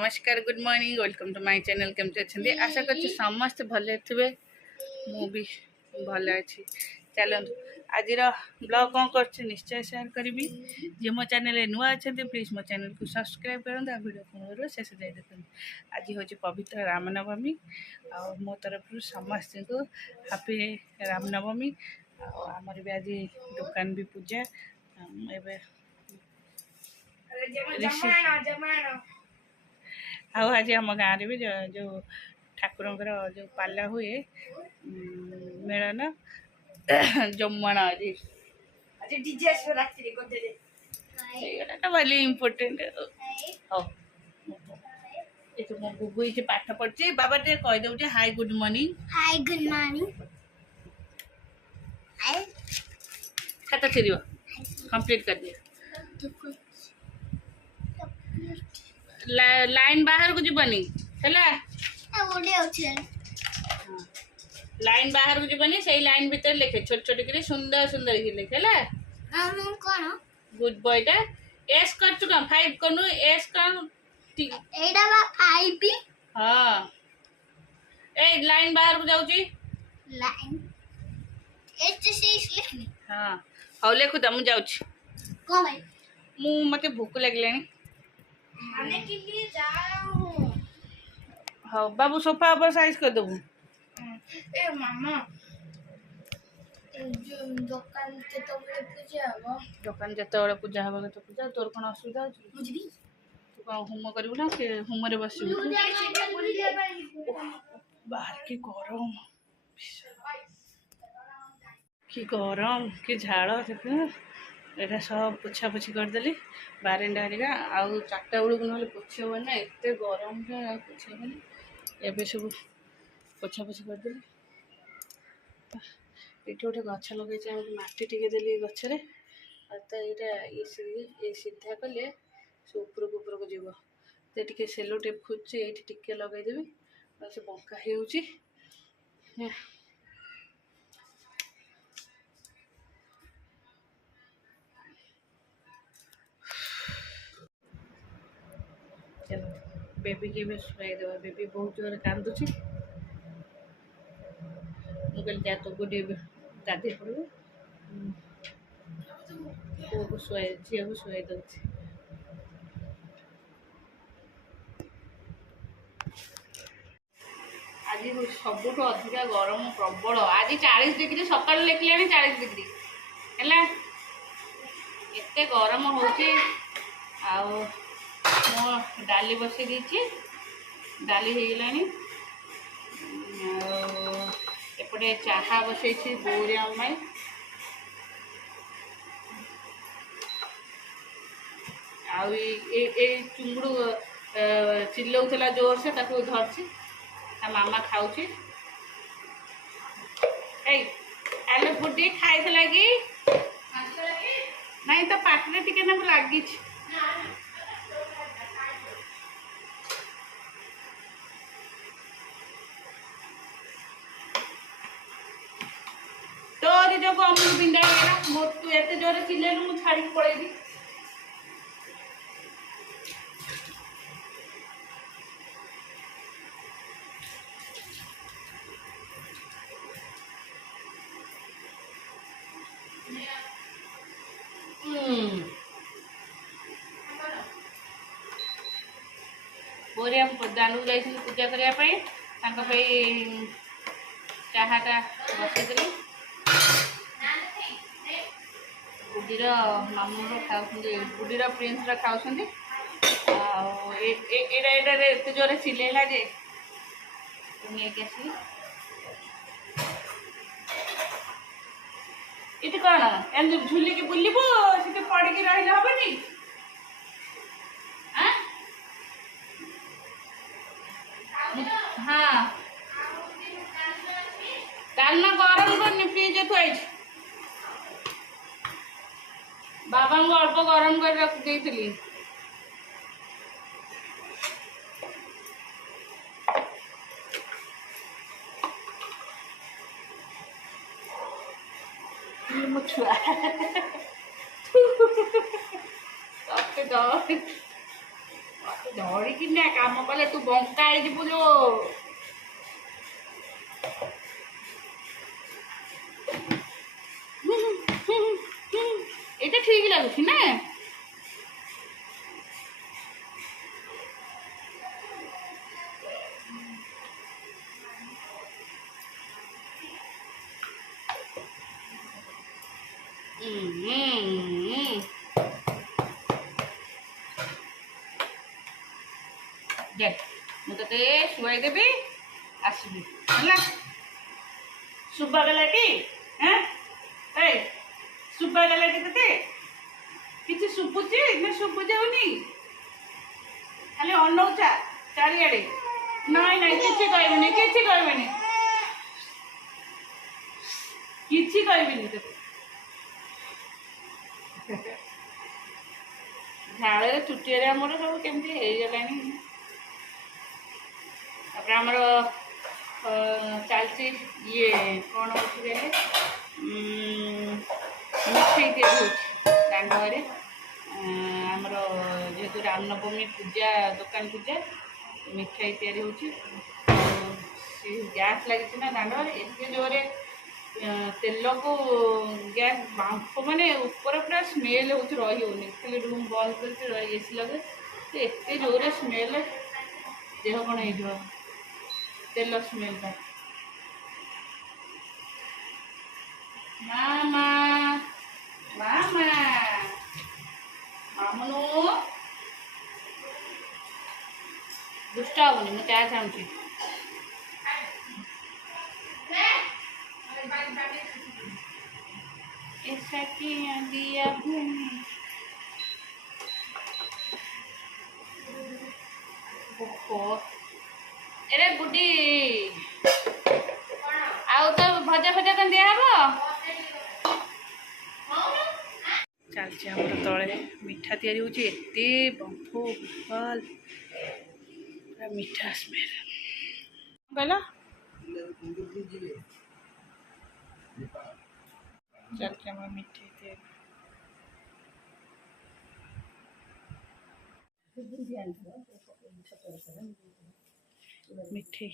नमस्कार good morning welcome to my channel केमती अच्छे आशा कर समस्त भले थे मु भी भले अच्छी चलतु आज ब्लॉग कौन कर निश्चय शेयर करी जी मो चैनल नुआ अच्छा प्लीज मो चैनल को सब्सक्राइब करूँ वीडियो को शेष जाए देखते आज हूँ पवित्र रामनवमी आ मो तरफ समस्त को हैप्पी रामनवमी आमर भी आज दुकान भी पूजा आज आम गाँव भी जो ठाकुर जो पाला हुए मेलन जमण आज भारी इम्पोर्टेंट हाँ ये मो गुगु ये पाठ पढ़े बाबा टे कह दे हाय गुड मॉर्निंग खाता फिर कंप्लीट कर दिया लाइन बाहर को जीवनी है लाइन बाहर को जीवनी से लाइन भीतर लिखे छोट छोट कर सुंदर सुंदर लिखे है गुड बॉय टा एस कर चुका 5 कनु एस कर एडा बा 5 हां ए लाइन बाहर को जाऊ छी लाइन एच से लिखनी हां हौ लेखु त मु जाऊ छी को भाई मु मते भूख लागलेनी खाने के लिए जा रहा हूं हां बाबू सोफा ऊपर साइज कर दबू ए मामा जो दुकान के तो बड़े पूजा हो दुकान जते बड़े पूजा हबा तो पूजा तोर कोन असुविधा अछि बुझली तू कोन होम करिवु ना के होम रे बसिवु बाहर की गरम की झाड़ देख एटा सब पोछा पोछी करदेली बारेंडा हरिका आउ 4टा बेलू ना पोछे हो ना एत गरम पोछे हो एबे सब पोछा पोछी करदेली ये गोटे गछ लगे मटी टिके देली गचरे तो ये सीधा कले से उपरक उपरक जीव तो टे सेलो टेप खोजुचे ये टिके लगेदेवी से बंका हो चलो बेबी के भी शुआई देवा बेबी बहुत जोर कांदुची मुझे जा तो गोटे गाधे पड़ो पुओ को शुआई झील को शुआई दूसरी आज सबुठ अधिका गरम प्रबल आज 40 डिग्री सका लिखला 40 डिग्री है एत गरम हो डाली बसई दी डाली हो गलानी एपटे चाहा बसई बोरे आम चुंगड़ू चिल्लाऊला जोर से धरसी मामा खाऊची हेलो गुड्डी खाई लगी नहीं तो पाटरे टिके ना लगी तोरी जो अमूल बिंदा मोर तू एत जोर चिल्लू मुझे छाड़ी पड़ेगी बोरे हम दानू जाइए पूजा करने चाहाटा बसईदी गुडीर मामू खाऊ गुडीर प्रिंस खाऊँ एत जोर चिल्ला जे नहीं आसी ये कौन एम झुलिकी बुलबू से पड़ी रही हेनी हाँ डालना गरम करनी फ्रिज थी बाबा को अल्प गरम कर रख देती मो छुआ ଧରିକି ନା କାମ କଲେ ତୁ ବଙ୍କା ହେଇଯିବୁ ଲୋ। ଏଇଟା ଠିକ ଲାଗୁଛି ନା? ଦେ ମୁଁ ତତେ ଶୁଆଇଦେବି ଆସିବି ହେଲା। ଶୁଭାଗଲା କି? ଏଇ ଶୁଭାଗଲା କି ତତେ? କିଛି ଶୁଭୁଛି ନା ଶୁଭୁ ଯାଉନି? ଖାଲି ଅନଉଚା ଚାରିଆଡେ। ନାଇଁ ନାଇଁ କିଛି କହିବିନି, କିଛି କହିବିନି, କିଛି କହିବିନି ତତେ। ଝାଳରେ ଚୁଟିଆରେ ଆମର ସବୁ କେମିତି ହେଇଗଲାଣି। ତାପରେ ଆମର ଚାଲିଛି ଇଏ କ'ଣ ହେଉଛି କହିଲେ, ମିଠେଇ ତିଆରି ହେଉଛି ଦାଣ୍ଡରେ। ଆମର ଯେହେତୁ ରାମନବମୀ ପୂଜା, ଦୋକାନ ପୂଜା, ମିଠେଇ ତିଆରି ହେଉଛି। ସେ ଗ୍ୟାସ୍ ଲାଗିଛି ନା ଦାଣ୍ଡରେ, ଏତେ ଜୋରେ ତେଲକୁ ଗ୍ୟାସ୍ ବାମ୍ଫ ମାନେ ଉପରେ ପୁରା ସ୍ମେଲ୍ ହେଉଛି, ରହି ହେଉନି। ଖାଲି ରୁମ୍ ବନ୍ଦ କରିକି ଏସି ଲଗେଇ, ଏତେ ଜୋରେ ସ୍ମେଲ୍, ଦେହ କ'ଣ ହେଇଯିବ ତେଲ ସ୍ମେଲ୍ଟା। ମାମା ମାମା ମାମୁନୁ ଦୁଷ୍ଟ ହବନି, ମୁଁ ଚା ଚାହୁଁଛି। ऐसा किया दिया एरे गुड्डी आउ तो भजा भजा कौन दिया हबो। चलছে ଆମର ତଳେ ମିଠା ତିଆରି ହେଉଛି। ଏତେ ବମ୍ଫ ବିଫଲ ପୁରା ମିଠା ସ୍ମେଲ୍। କହିଲ ଚାଲছে ଆମର ମିଠା ତିଆରି। ମିଠେଇ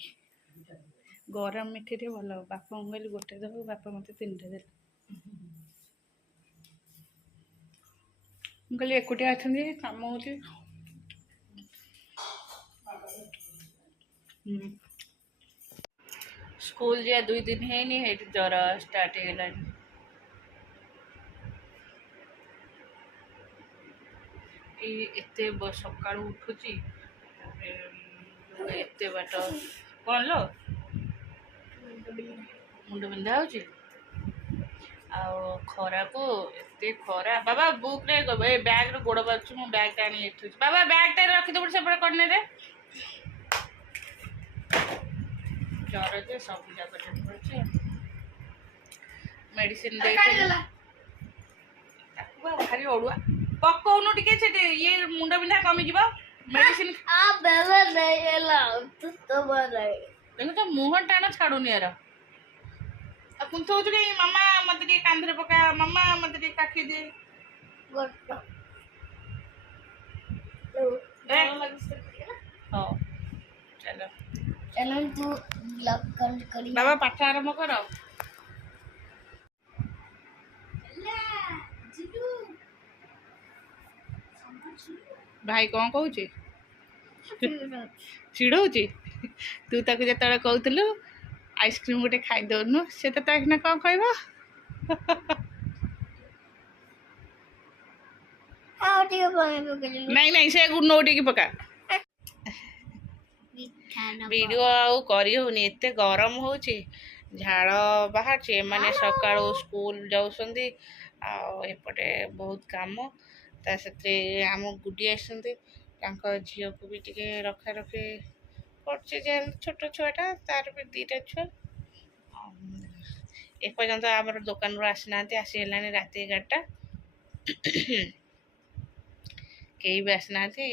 ଗରମ ମିଠେଇରେ ଭଲ। ବାପାଙ୍କୁ କହିଲି ଗୋଟେ ଦେବ, ବାପା ମୋତେ 3ଟା ଦେଲେ। ମୁଁ କହିଲି ଏକୁଟିଆ ଅଛନ୍ତି, କାମ ହେଉଛି। ସ୍କୁଲ ଯିବା 2 ଦିନ ହେଇନି, ହେଇଠି ଜ୍ୱର ଷ୍ଟାର୍ଟ ହେଇଗଲାଣି। ଏତେ ସକାଳୁ ଉଠୁଛି, ଏତେ ବାଟ କ'ଣ ଲୋ ମୁଣ୍ଡ ବିନ୍ଧା ହେଉଛି। ଆଉ ଖରାକୁ ଏତେ ଖରା। ବାବା ବୁକ୍ରେ ଏ ବ୍ୟାଗ୍ରେ ଗୋଡ଼ ବାଜୁଛି, ମୁଁ ବ୍ୟାଗ୍ଟା ଆଣି ଏଠି ଅଛି। ବାବା ବ୍ୟାଗ୍ଟାରେ ରଖିଦେବୁ ସେପଟେ କର୍ଣ୍ଣରେ। ଜ୍ୱର ଯେ ସବୁ ଯାକ ପଡ଼ିଛି। ମେଡ଼ିସିନ ଦେଇଥିଲି ତାକୁ ଭାରି ଅଡ଼ୁଆ। ପକଉନୁ ଟିକେ, ସେଠି ଇଏ ମୁଣ୍ଡ ବିନ୍ଧା କମିଯିବ। ମେଡ଼ିସିନ ଦେଖୁ ତ ମୁହଁ ଟାଣ ଛାଡ଼ୁନି ଏର। ଆଉ କୁନ୍ଥଉଛୁ କାଇଁ? ମାମା ମତେ ଟିକେ କାନ୍ଧରେ ପକା, ମାମା ମତେ ଟିକେ କାଖି ଦେ। ହଉ ଚାଲ ବାବା ପାଠ ଆରମ୍ଭ କର। ଭାଇ କ'ଣ କହୁଛି? ଚିଡ଼ଉଛି। ତୁ ତାକୁ ଯେତେବେଳେ କହୁଥିଲୁ ଆଇସ୍କ୍ରିମ୍ ଗୋଟେ ଖାଇଦଉନୁ, ସେ ତ ଏଇନା କ'ଣ କହିବ? ନାଇଁ ନାଇଁ, ସେ ନୋଟିକି ପକା। ଭିଡ଼ିଓ ଆଉ କରି ହେଉନି, ଏତେ ଗରମ ହେଉଛି, ଝାଳ ବାହାରୁଛି। ଏମାନେ ସକାଳୁ ସ୍କୁଲ ଯାଉଛନ୍ତି, ଆଉ ଏପଟେ ବହୁତ କାମ। ତା ସେଥିରେ ଆମ ଗୁଡ଼ି ଆସିଛନ୍ତି, ତାଙ୍କ ଝିଅକୁ ବି ଟିକେ ରଖାରଖି କରୁଛି। ଯେ ଛୋଟ ଛୁଆଟା, ତାର ବି 2ଟା ଛୁଆ। ଏପର୍ଯ୍ୟନ୍ତ ଆମର ଦୋକାନରୁ ଆସିନାହାନ୍ତି, ଆସିହେଲାଣି ରାତି 11ଟା। କେହି ବି ଆସିନାହାନ୍ତି।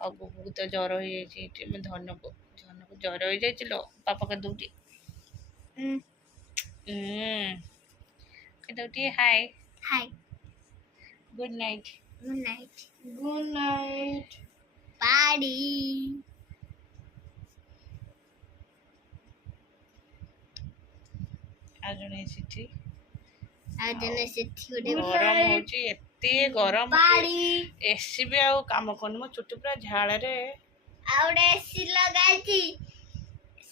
ଆଉ ବହୁତ ଜ୍ୱର ହେଇଯାଇଛି। ଧନକୁ ଜ୍ୱର ହେଇଯାଇଛି ଲୋ। ପାପା ଦଉଟି ଦଉଟି hi hi, good night, good night, good night. ପାଡ଼ି ଆଉ ଜଣେ ସେଠି ଆଉ ଜଣେ ସେଠି ଗୋଟେ ଗରମ ହଉଛି, ଏତେ ଗରମ ପାଡ଼ି ଏସି ବି ଆଉ କାମ କରୁନି। ମୋ ଚୁଟି ପୁରା ଝାଳରେ ଆଉ ଗୋଟେ ଏସି ଲଗାଇଛି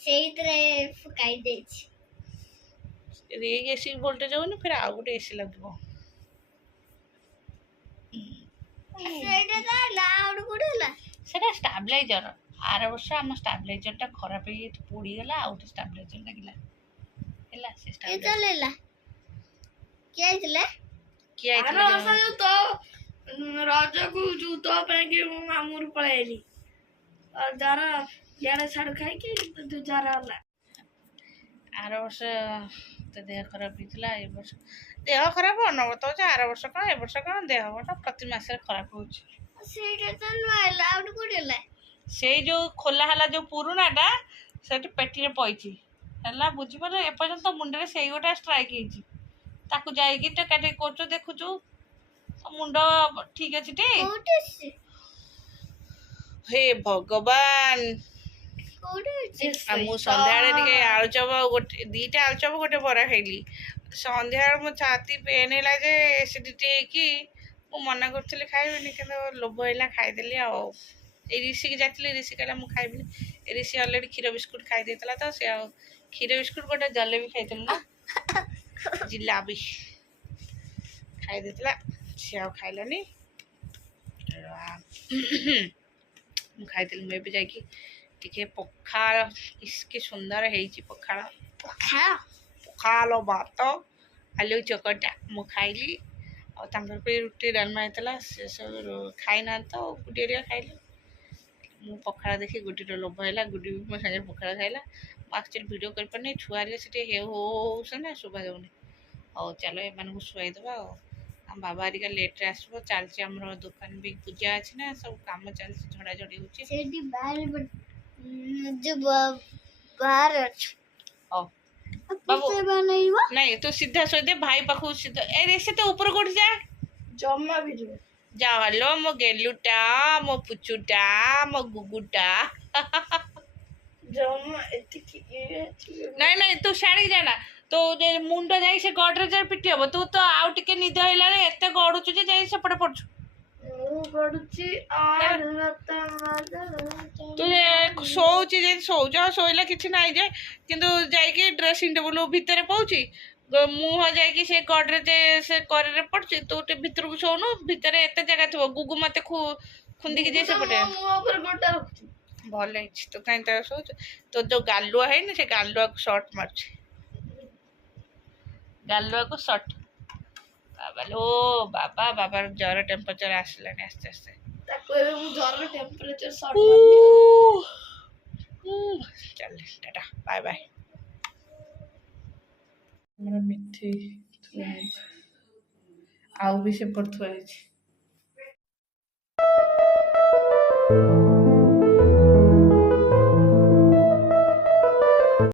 ସେଇଥିରେ ଫୁକାଇ ଦେଇଛି। ଏଇ ଏସି ଭୋଲ୍ଟେଜ ହଉନି, ଫେର ଆଉ ଗୋଟେ ଏସି ଲାଗିବ। ସେଇଟା ତ ଲାଉଡ କୋଉଠି ହେଲା? ସେଟା ଷ୍ଟାବ୍ଲାଇଜର। ଆର ବର୍ଷ ଆମ ଷ୍ଟାବ୍ଲାଇଜରଟା ଖରାପ ହେଇଯାଇଛି, ପୋଡ଼ିଗଲା, ଆଉ ଗୋଟେ ଷ୍ଟାବ୍ଲାଇଜର ଲାଗିଲା ହେଲା। ସେ କିଏ ଷ୍ଟାବ୍ଲାଇଜର ଚଲେଇଲା? କିଏ ହେଇଥିଲା? କିଏ ଆର ଆଇଥିଲା ବର୍ଷ ଯୋଉ ତୋ ରଜକୁ ଯୋଉ ତୋ ପାଇଁ କି ମୁଁ ମାମୁଁରୁ ପଳେଇ ଆଇଲି। ଆଉ ଯାର ଇଆଡେ ଛାଡୁ ଖାଇକି ଯୋଉ ଯାର ହେଲା। ଆର ବର୍ଷ ତ ଦେହ ଖରାପ ହେଇଥିଲା। ଏ ବର୍ଷ ଦେହ ଖରାପ ଅନବରତ ହଉଛି। ଆର ବର୍ଷ କଣ ଏ ବର୍ଷ କଣ ଦେହ ପ୍ରତି ମାସରେ ଖରାପ ହଉଛି। ସେଇଟା ତ ନୁହେଁ, ଲାଉଡ କୋଉଠି ହେଲା? ସେଇ ଯୋଉ ଖୋଲା ହେଲା ଯୋଉ ପୁରୁଣାଟା ସେଠି ପେଟିରେ ପଇଛି ହେଲା, ବୁଝିପାରିଲ? ଏପର୍ଯ୍ୟନ୍ତ ମୁଣ୍ଡରେ ସେଇ ଗୋଟେ ଷ୍ଟ୍ରାଇକ୍ ହେଇଛି। ତାକୁ ଯାଇକି ଟେକାଟେକି କରୁଛୁ, ଦେଖୁଛୁ ମୁଣ୍ଡ ଠିକ ଅଛି ଟି? କୋଉଠି ଅଛି? ହେ ଭଗବାନ। କୋଉଠି ଅଛି? ଆଉ ମୁଁ ସନ୍ଧ୍ୟାବେଳେ ଟିକେ ଆଳୁଚପ ଦିଟା ଆଳୁଚପ ଗୋଟେ ବରା ଖାଇଲି। ସନ୍ଧ୍ୟାବେଳେ ମୋ ଛାତି ପେନ୍ ହେଲା ଯେ ଏସିଡିଟି ହେଇକି ମୁଁ ମନା କରୁଥିଲି ଖାଇବିନି, କିନ୍ତୁ ଲୋଭ ହେଲା ଖାଇଦେଲି ଆଉ। ଏଇ ରିଷିକି ଯାଇଥିଲି, ରିଷି କହିଲା ମୁଁ ଖାଇବିନି। ରିଷି ଅଲରେଡ଼ି କ୍ଷୀର ବିସ୍କୁଟ ଖାଇ ଦେଇଥିଲା ତ, ସେ ଆଉ କ୍ଷୀର ବିସ୍କୁଟ ଗୋଟେ ଜଲେବି ଖାଇଥିଲି ନା, ଜିଲାପି ଖାଇ ଦେଇଥିଲା, ସେ ଆଉ ଖାଇଲାନି। ମୁଁ ଖାଇଥିଲି। ମୁଁ ଏବେ ଯାଇକି ଟିକେ ପଖାଳ, କି ସୁନ୍ଦର ହେଇଛି ପଖାଳ। ପଖାଳ ଭାତ ଆଳୁ ଚକଟା ମୁଁ ଖାଇଲି। ଆଉ ତାଙ୍କର ପାଇଁ ରୁଟି ଡାଲମା ହେଇଥିଲା, ସେ ସବୁ ଖାଇନାହାନ୍ତି ତ, ଗୁଡ଼ି ହେରିକା ଖାଇଲେ। ମୁଁ ପଖାଳ ଦେଖି ଗୁଡ଼ିର ଲୋଭ ହେଲା, ଗୁଡ଼ି ବି ମୋ ସାଙ୍ଗରେ ପଖାଳ ଖାଇଲା। ମୁଁ ଆକ୍ଚୁଆଲି ଭିଡ଼ିଓ କରିପାରୁନି, ଛୁଆ ହେରିକା ସେଠି ହେଉ ହଉଛନ୍ତି ନା, ଶୁଭା ଯାଉନି। ହଉ ଚାଲ ଏମାନଙ୍କୁ ଶୁଆଇଦେବା ଆଉ। ଆମ ବାବା ହେରିକା ଲେଟ୍ରେ ଆସିବ। ଚାଲିଛି ଆମର ଦୋକାନ ବି ପୂଜା ଅଛି ନା, ସବୁ କାମ ଚାଲିଛି, ଝଡ଼ାଝଡ଼ି ହେଉଛି। ସେଇଠି ବାହାରେ ବାହାରେ ଅଛୁ। ହଉ ବାବୁ, ନାଇଁ ତୁ ସିଧା ଶୋଇଦେ, ଭାଇ ପାଖକୁ ସିଧା। ଏ ରେସି ତ ଉପର କୋଉଠି ଯା, ଜମା ବି ନୁହେଁ। ଯା ହଲୋ ମୋ ଗେଲୁଟା, ମୋ ପୁଚୁଟା, ମୋ ଗୁଗୁଟା। ଜମା ଏତିକି ନାଇଁ ନାଇଁ ତୁ ସିଆଡ଼ିକି ଯାନା, ତୋ ମୁଣ୍ଡ ଯାଇ ସେ ଗଡରେଜରେ ପିଟି ହବ। ତୁ ତ ଆଉ ଟିକେ ନିଦ ହେଇଲାଣି, ଏତେ ଗଡୁଛୁ ଯେ ଯାଇ ସେପଟେ ପଡୁଛୁ। ମୁଁ ଗଡୁଛି ତୁ ଶୋଉଛି ଯେ ଶୋଉଛ, ଶୋଇଲେ କିଛି ନାହିଁ ଯେ, କିନ୍ତୁ ଯାଇକି ଡ୍ରେସିଂ ଟେବୁଲ ଭିତରେ ପଉଛି, ମୁହଁ ଯାଇକି ସେ ଗଡରେଜ ସେ କରରେ ପଡୁଛି। ତୁ ଟିକେ ଭିତରକୁ ଶୋଉନୁ, ଭିତରେ ଏତେ ଜାଗା ଥିବ। ଗୁଗୁ ମତେ ଖୁନ୍ଦିକି ଯାଇ ସେପଟେ ଭଲ ହେଇଛି। ତୁ କାହିଁ ତାର ଶୋଉଛୁ? ତୋ ଯୋଉ ଗାଲୁଆ ହେଇନି, ସେ ଗାଲୁଆକୁ ସର୍ଟ ମାରୁଛି, ଗାଲୁଆକୁ ସର୍ଟ। ବାବା ଲୋ ବାବା, ବାବାର ଜ୍ୱର ଟେମ୍ପରେଚର ଆସିଲାଣି ଆସ୍ତେ ଆସ୍ତେ। ତାକୁ ଏବେ ମୁଁ ଜ୍ୱର ଟେମ୍ପରେଚର ସର୍ଟ ଚାଲ ଟାଟା, ବାଏ ବାଏ। ଆମର ମିଠି ଥୁଆ ହେଇଛି, ଆଉ ବି ସେପଟେ ଥୁଆ ହେଇଛି।